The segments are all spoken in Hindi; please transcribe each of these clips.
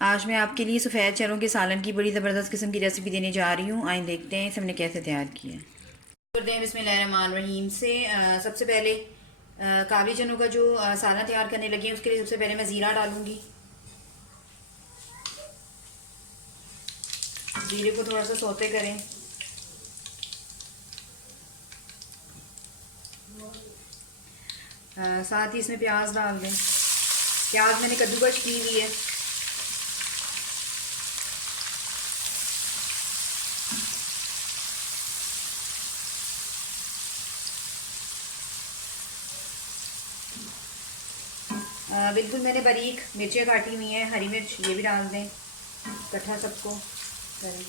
आज मैं आपके लिए सफ़ेद चनों के सालन की बड़ी ज़बरदस्त किस्म की रेसिपी देने जा रही हूँ। आइए देखते हैं इसे हमने कैसे तैयार किया है। करते हैं बिस्मिल्लाहिर्रहमानिर्रहीम से। सबसे पहले काबली चनों का जो सालन तैयार करने लगे हैं उसके लिए सबसे पहले मैं ज़ीरा डालूँगी। जीरे को थोड़ा सा सौते करें। साथ ही इसमें प्याज डाल दें। प्याज मैंने कद्दूकश की हुई है। बिल्कुल मैंने बारीक मिर्चें काटी हुई हैं, हरी मिर्च ये भी डाल दें। इकट्ठा सबको करें।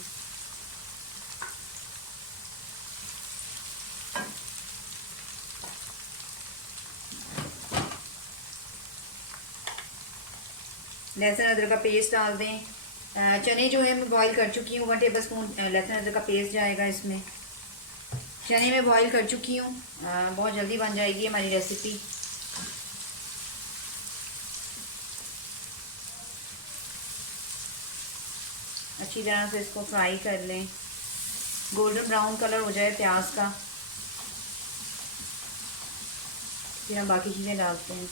लहसुन अदरक का पेस्ट डाल दें। चने जो है मैं बॉईल कर चुकी हूँ, 1 टेबल स्पून लहसुन अदरक का पेस्ट जाएगा इसमें। चने में बॉईल कर चुकी हूँ, बहुत जल्दी बन जाएगी हमारी रेसिपी। अच्छी तरह से इसको फ्राई कर लें, गोल्डन ब्राउन कलर हो जाए प्याज का, फिर हम बाकी चीज़ें डालते हैं।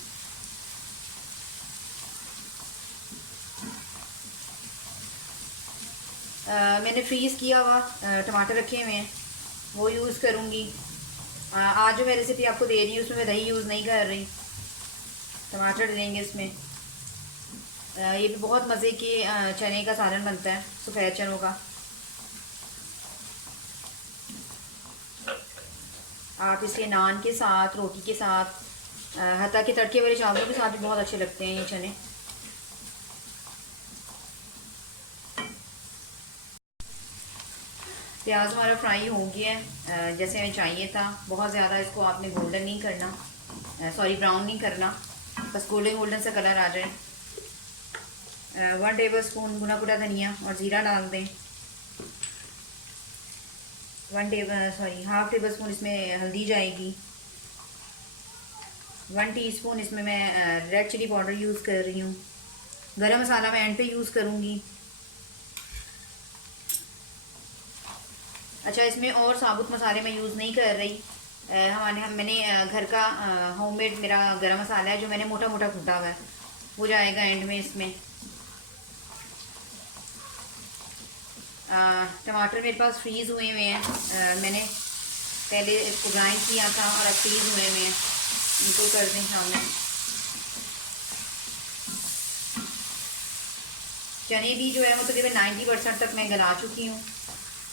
मैंने फ्रीज़ किया हुआ टमाटर रखे हुए हैं, वो यूज़ करूँगी। आज जो मैं रेसिपी आपको दे रही हूँ उसमें मैं दही यूज़ नहीं कर रही, टमाटर देंगे इसमें। ये भी बहुत मज़े के चने का सालन बनता है, सफ़ेद चनों का। आप इसके नान के साथ, रोटी के साथ, हत्ता के तड़के वाले चावलों के साथ भी बहुत अच्छे लगते हैं ये चने। प्याज हमारा फ्राई हो गया है जैसे हमें चाहिए था। बहुत ज़्यादा इसको आपने गोल्डन नहीं करना, सॉरी ब्राउन नहीं करना, बस गोल्डन गोल्डन सा कलर आ जाए। 1 टेबल स्पून भुना कुटा धनिया और ज़ीरा डाल दें। 1 टेबल स्पून इसमें हल्दी जाएगी। 1 टीस्पून इसमें मैं रेड चिली पाउडर यूज़ कर रही हूँ। गरम मसाला मैं एंड पे यूज़ करूँगी। अच्छा, इसमें और साबुत मसाले मैं यूज़ नहीं कर रही। मैंने घर का होममेड मेरा गरम मसाला है जो मैंने मोटा मोटा कूटा हुआ है, वो जाएगा एंड में इसमें। टमाटर मेरे पास फ्रीज़ हुए हुए हैं, मैंने पहले इसको ग्राइंड किया था और अब फ्रीज़ हुए हुए हैं, इनको कर दें शामिल। चने भी जो है वो तकरीबन 90% तक मैं गला चुकी हूँ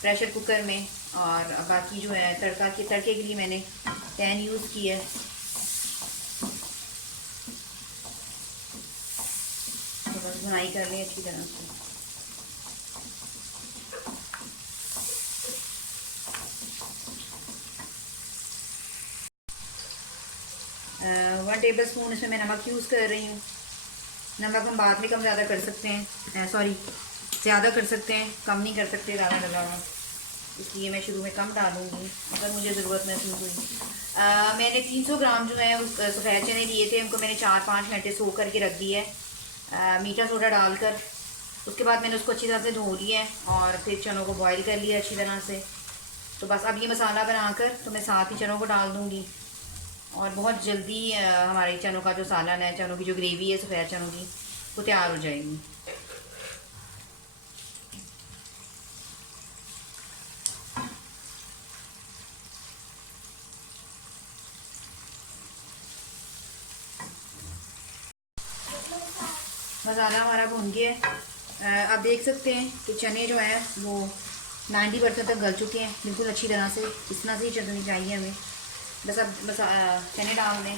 प्रेशर कुकर में। और बाकी जो है तड़के के लिए मैंने पैन यूज़ किया है। तो बस भुनाई कर लें अच्छी तरह से। वन टेबल स्पून इसमें मैं नमक यूज़ कर रही हूँ। नमक हम बाद में कम ज़्यादा कर सकते हैं, सॉरी ज़्यादा कर सकते हैं, कम नहीं कर सकते ज़्यादा डला हुआ, इसलिए मैं शुरू में कम डालूँगी अगर मुझे ज़रूरत महसूस हुई। मैंने 300 ग्राम जो है उस सफ़ेद चने लिए थे, उनको मैंने 4-5 घंटे सोख करके रख दिया है मीठा सोडा डालकर। उसके बाद मैंने उसको अच्छी तरह से धो लिया है और फिर चनों को बॉईल कर लिया अच्छी तरह से। तो बस अब ये मसाला बनाकर तो मैं साथ ही चनों को डाल दूँगी और बहुत जल्दी हमारे चनों का जो सालन है, चनों की जो ग्रेवी है सफ़ेद चनों की, वो तैयार हो जाएगी। मसाला हमारा भुन गया है। आप देख सकते हैं कि चने जो हैं वो 90% तक गल चुके हैं बिल्कुल अच्छी तरह से। इस तरह से ही चटनी चाहिए हमें। बस अब चने डाल दें।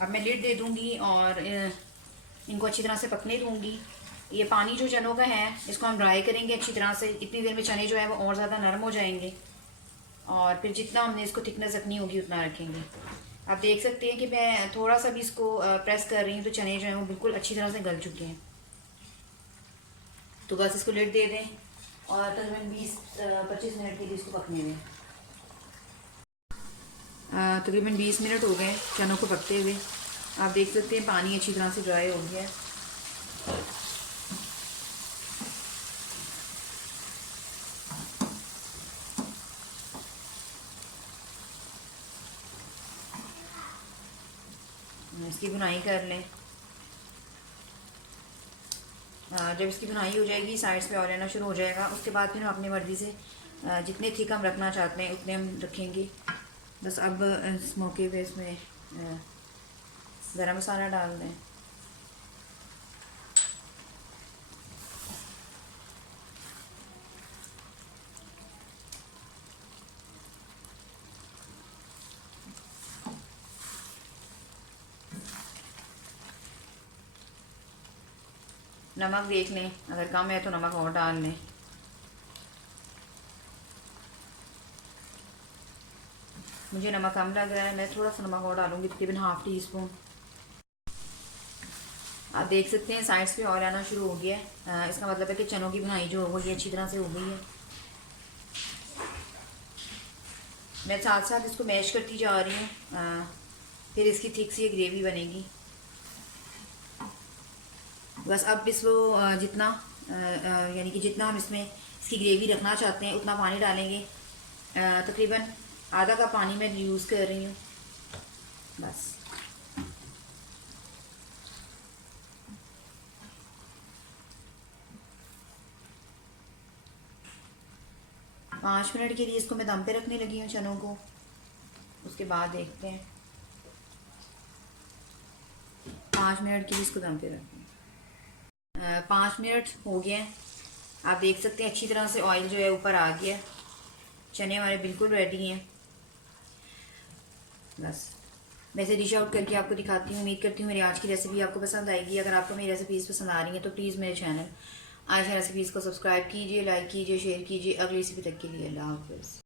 अब मैं लिड दे दूंगी और इनको अच्छी तरह से पकने दूंगी। ये पानी जो चनों का है इसको हम ड्राई करेंगे अच्छी तरह से। इतनी देर में चने जो है वो और ज़्यादा नरम हो जाएंगे और फिर जितना हमने इसको थिकनेस रखनी होगी उतना रखेंगे। आप देख सकते हैं कि मैं थोड़ा सा भी इसको प्रेस कर रही हूँ तो चने जो हैं वो बिल्कुल अच्छी तरह से गल चुके हैं। तो बस इसको लिड दे दें और तकरीबन 20-25 मिनट के लिए इसको पकने दें। तकरीबन 20 मिनट हो गए चनों को पकते हुए। आप देख सकते हैं पानी अच्छी तरह से ड्राई हो गया है। इसकी भुनाई कर लें। जब इसकी भुनाई हो जाएगी, साइड्स पे ऑयल आना शुरू हो जाएगा, उसके बाद फिर हम अपनी मर्ज़ी से जितने थिक हम रखना चाहते हैं उतने हम रखेंगे। बस अब इस मौके पे इसमें गरम मसाला डाल दें। नमक देख लें, अगर कम है तो नमक और डाल लें। मुझे नमक कम लग रहा है, मैं थोड़ा सा नमक और डालूंगी, तकरीबन ½ टी स्पून। आप देख सकते हैं साइड्स पे ऑयल आना शुरू हो गया है। इसका मतलब है कि चनों की भुनाई जो हो गई अच्छी तरह से हो गई है। मैं साथ साथ इसको मैश करती जा रही हूँ, फिर इसकी थिक सी ग्रेवी बनेगी। बस अब इसको जितना यानी कि जितना हम इसमें इसकी ग्रेवी रखना चाहते हैं उतना पानी डालेंगे। तकरीबन आधा कप पानी मैं यूज़ कर रही हूँ बस। पाँच मिनट के लिए इसको मैं दम पे रखने लगी हूँ चनों को, उसके बाद देखते हैं। 5 मिनट के लिए इसको दम पे रखते हैं। 5 मिनट हो गए हैं। आप देख सकते हैं अच्छी तरह से ऑयल जो है ऊपर आ गया। चने हमारे बिल्कुल रेडी हैं। बस मैं इसे डिश आउट करके आपको दिखाती हूँ। उम्मीद करती हूँ मेरी आज की रेसिपी आपको पसंद आएगी। अगर आपको मेरी रेसिपीज़ पसंद आ रही हैं तो प्लीज़ मेरे चैनल आयशा रेसिपीज़ को सब्सक्राइब कीजिए, लाइक कीजिए, शेयर कीजिए। अगली रेसिपी तक के लिए अल्लाह हाफ़िज़।